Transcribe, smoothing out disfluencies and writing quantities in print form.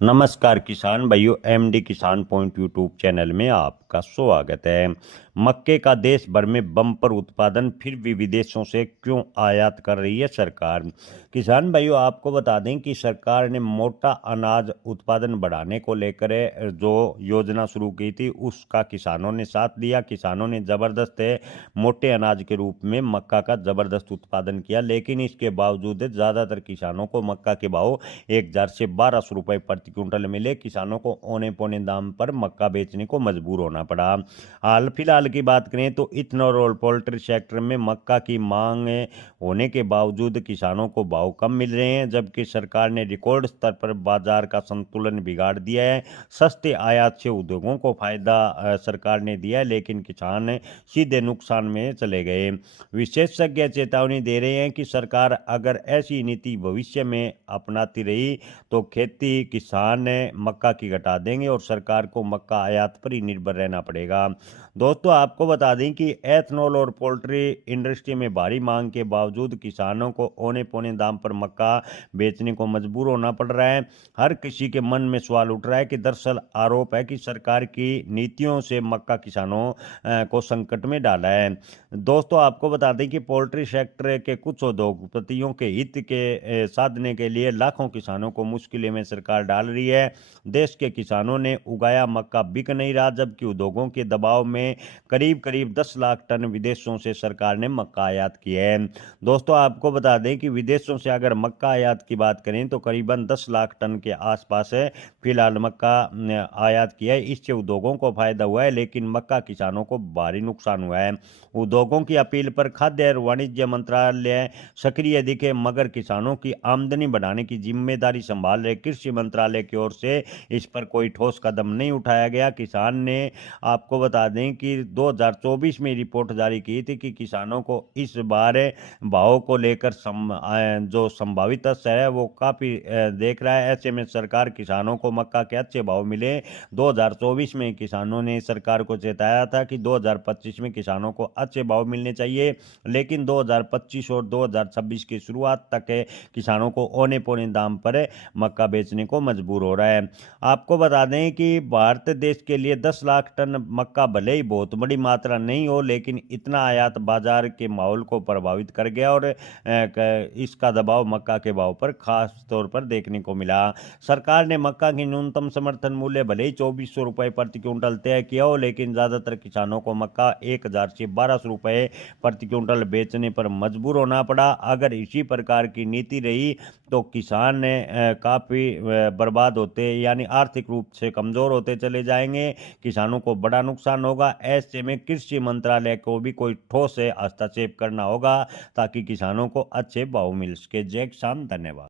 नमस्कार किसान भाइयों, एमडी किसान पॉइंट यूट्यूब चैनल में आपका स्वागत है। मक्के का देश भर में बम्पर उत्पादन, फिर भी विदेशों से क्यों आयात कर रही है सरकार। किसान भाइयों, आपको बता दें कि सरकार ने मोटा अनाज उत्पादन बढ़ाने को लेकर जो योजना शुरू की थी उसका किसानों ने साथ दिया। किसानों ने ज़बरदस्त मोटे अनाज के रूप में मक्का का ज़बरदस्त उत्पादन किया, लेकिन इसके बावजूद ज़्यादातर किसानों को मक्का के भाव 1000 से 1200 रुपये प्रति क्विंटल मिले। किसानों को औने पौने दाम पर मक्का बेचने को मजबूर होना पड़ा। हाल फिलहाल की बात करें तो इथेनॉल और पोल्ट्री सेक्टर में मक्का की मांग होने के बावजूद किसानों को भाव कम मिल रहे हैं, जबकि सरकार ने रिकॉर्ड स्तर पर बाजार का संतुलन बिगाड़ दिया है। सस्ते आयात से उद्योगों को फायदा सरकार ने दिया है, लेकिन किसान सीधे नुकसान में चले गए। विशेषज्ञ चेतावनी दे रहे हैं कि सरकार अगर ऐसी नीति भविष्य में अपनाती रही तो खेती किसान मक्का की घटा देंगे और सरकार को मक्का आयात पर ही निर्भर रहना पड़ेगा। दोस्तों, आपको बता दें कि एथनॉल और पोल्ट्री इंडस्ट्री में भारी मांग के बावजूद किसानों को औने पौने दाम पर मक्का बेचने को मजबूर होना पड़ रहा है। हर किसी के मन में सवाल उठ रहा है कि दरअसल आरोप है कि सरकार की नीतियों से मक्का किसानों को संकट में डाला है। दोस्तों, आपको बता दें कि पोल्ट्री सेक्टर के कुछ उद्योगपतियों के हित के साधने के लिए लाखों किसानों को मुश्किलें में सरकार डाल रही है। देश के किसानों ने उगाया मक्का बिक नहीं रहा, जबकि उद्योगों के दबाव में करीब करीब 10 लाख टन विदेशों से सरकार ने मक्का आयात की है। दोस्तों, आपको बता दें कि विदेशों से अगर मक्का आयात की बात करें तो करीबन 10 लाख टन के आसपास है फिलहाल मक्का आयात किया है। इससे उद्योगों को फायदा हुआ है, लेकिन मक्का किसानों को भारी नुकसान हुआ है। उद्योगों की अपील पर खाद्य और वाणिज्य मंत्रालय सक्रिय दिखे, मगर किसानों की आमदनी बढ़ाने की जिम्मेदारी संभाल रहे कृषि मंत्रालय की ओर से इस पर कोई ठोस कदम नहीं उठाया गया। किसान ने, आपको बता दें कि 2024 में रिपोर्ट जारी की थी कि किसानों को इस बार भाव को लेकर जो संभावित असर है वो काफ़ी देख रहा है। ऐसे में सरकार किसानों को मक्का के अच्छे भाव मिले। 2024 में किसानों ने सरकार को चेताया था कि 2025 में किसानों को अच्छे भाव मिलने चाहिए, लेकिन 2025 और 2026 की शुरुआत तक किसानों को औने पौने दाम पर मक्का बेचने को मजबूर हो रहा है। आपको बता दें कि भारत देश के लिए 10 लाख टन मक्का भले ही बहुत बड़ी मात्रा नहीं हो, लेकिन इतना आयात बाजार के माहौल को प्रभावित कर गया और इसका दबाव मक्का के भाव पर खास तौर पर देखने को मिला। सरकार ने मक्का की न्यूनतम समर्थन मूल्य भले ही 2400 रुपये प्रति क्विंटल तय किया हो, लेकिन ज़्यादातर किसानों को मक्का 1000 से 1200 रुपये प्रति क्विंटल बेचने पर मजबूर होना पड़ा। अगर इसी प्रकार की नीति रही तो किसान काफ़ी बर्बाद होते, यानी आर्थिक रूप से कमज़ोर होते चले जाएंगे। किसानों को बड़ा नुकसान होगा। ऐसे में कृषि मंत्रालय को भी कोई ठोस हस्तक्षेप करना होगा ताकि किसानों को अच्छे भाव मिल सके। जय किसान, धन्यवाद।